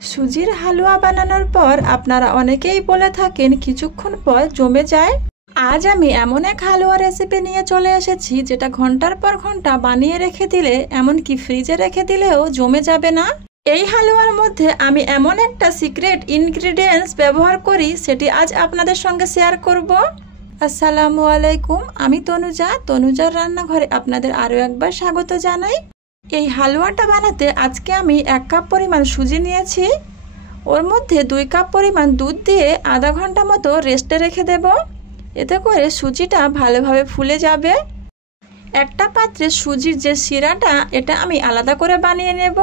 সুজির হালুয়া বানানোর পর আপনারা অনেকেই বলে থাকেন কিছুক্ষণ পর জমে যায়। আজ আমি এমন এক হালুয়া রেসিপি নিয়ে চলে এসেছি যেটা ঘন্টার পর ঘন্টা বানিয়ে রেখে দিলে, এমনকি ফ্রিজে রেখে দিলেও জমে যাবে না। এই হালুয়ার মধ্যে আমি এমন একটা সিক্রেট ইনগ্রিডিয়েন্টস ব্যবহার করি, সেটি আজ আপনাদের সঙ্গে শেয়ার করব। আসসালামু আলাইকুম, আমি তনুজার রান্নাঘরে আপনাদের আরও একবার স্বাগত জানাই। এই হালুয়াটা বানাতে আজকে আমি 1 কাপ পরিমাণ সুজি নিয়েছি। ওর মধ্যে 2 কাপ পরিমাণ দুধ দিয়ে আধা ঘন্টা মতো রেস্টে রেখে দেব। এতে করে সুজিটা ভালোভাবে ফুলে যাবে। একটা পাত্রে সুজির যে শিরাটা, এটা আমি আলাদা করে বানিয়ে নেব।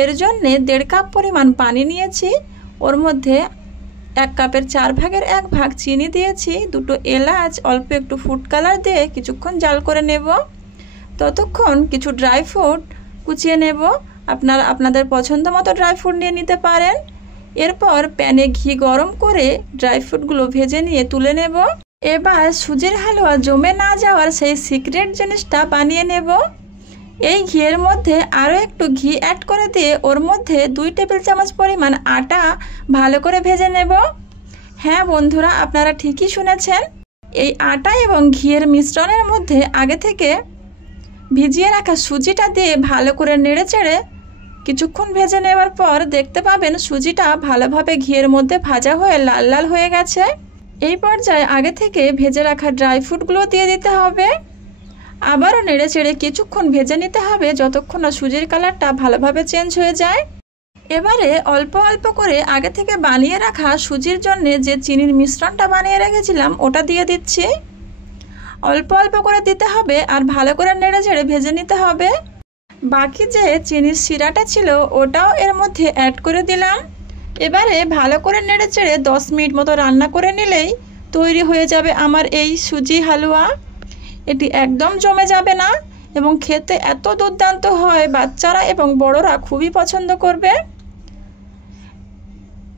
এর জন্যে 1.5 কাপ পরিমাণ পানি নিয়েছি। ওর মধ্যে 1 কাপের 4 ভাগের 1 ভাগ চিনি দিয়েছি, 2টো এলাচ, অল্প একটু ফুড কালার দিয়ে কিছুক্ষণ জাল করে নেব। ততক্ষণ কিছু ড্রাই ফ্রুট কুচিয়ে নেব। আপনারা আপনাদের পছন্দ মতো ড্রাই ফ্রুট নিয়ে নিতে পারেন। এরপর প্যানে ঘি গরম করে ড্রাই ফ্রুটগুলো ভেজে নিয়ে তুলে নেব। এবার সুজির হালুয়া জমে না যাওয়ার সেই সিক্রেট জিনিসটা বানিয়ে নেব। এই ঘিয়ের মধ্যে আরও একটু ঘি অ্যাড করে দিয়ে ওর মধ্যে 2 টেবিল চামচ পরিমাণ আটা ভালো করে ভেজে নেব। হ্যাঁ বন্ধুরা, আপনারা ঠিকই শুনেছেন। এই আটা এবং ঘিয়ের মিশ্রণের মধ্যে আগে থেকে ভিজিয়ে রাখা সুজিটা দিয়ে ভালো করে নেড়েচেড়ে কিছুক্ষণ ভেজে নেওয়ার পর দেখতে পাবেন সুজিটা ভালোভাবে ঘিয়ের মধ্যে ভাজা হয়ে লাল লাল হয়ে গেছে। এই পর্যায়ে আগে থেকে ভেজে রাখা ড্রাই ফ্রুটগুলো দিয়ে দিতে হবে। আবারও নেড়েচেড়ে কিছুক্ষণ ভেজে নিতে হবে যতক্ষণ না সুজির কালারটা ভালোভাবে চেঞ্জ হয়ে যায়। এবারে অল্প অল্প করে আগে থেকে বানিয়ে রাখা সুজির জন্য যে চিনির মিশ্রণটা বানিয়ে রেখেছিলাম ওটা দিয়ে দিচ্ছি। অল্প অল্প করে দিতে হবে আর ভালো করে নেড়েচেড়ে ভেজে নিতে হবে। বাকি যে চিনির শিরাটা ছিল ওটাও এর মধ্যে অ্যাড করে দিলাম। এবারে ভালো করে নেড়েচেড়ে 10 মিনিট মতো রান্না করে নিলেই তৈরি হয়ে যাবে আমার এই সুজি হালুয়া। এটি একদম জমে যাবে না এবং খেতে এত দুর্দান্ত হয়, বাচ্চারা এবং বড়রা খুবই পছন্দ করবে।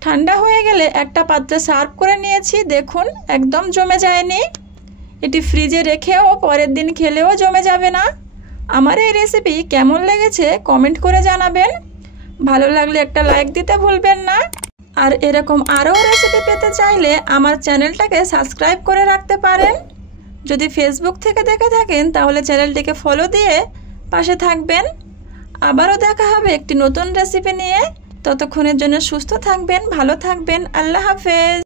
ঠান্ডা হয়ে গেলে একটা পাত্রে সার্ভ করে নিয়েছি। দেখুন, একদম জমে যায়নি। এটি ফ্রিজে রেখেও পরের দিন খেলেও জমে যাবে না। আমার এই রেসিপি কেমন লেগেছে কমেন্ট করে জানাবেন। ভালো লাগলে একটা লাইক দিতে ভুলবেন না। আর এরকম আরও রেসিপি পেতে চাইলে আমার চ্যানেলটাকে সাবস্ক্রাইব করে রাখতে পারেন। যদি ফেসবুক থেকে দেখে থাকেন তাহলে চ্যানেলটিকে ফলো দিয়ে পাশে থাকবেন। আবারও দেখা হবে একটি নতুন রেসিপি নিয়ে। ততক্ষণের জন্য সুস্থ থাকবেন, ভালো থাকবেন। আল্লাহ হাফেজ।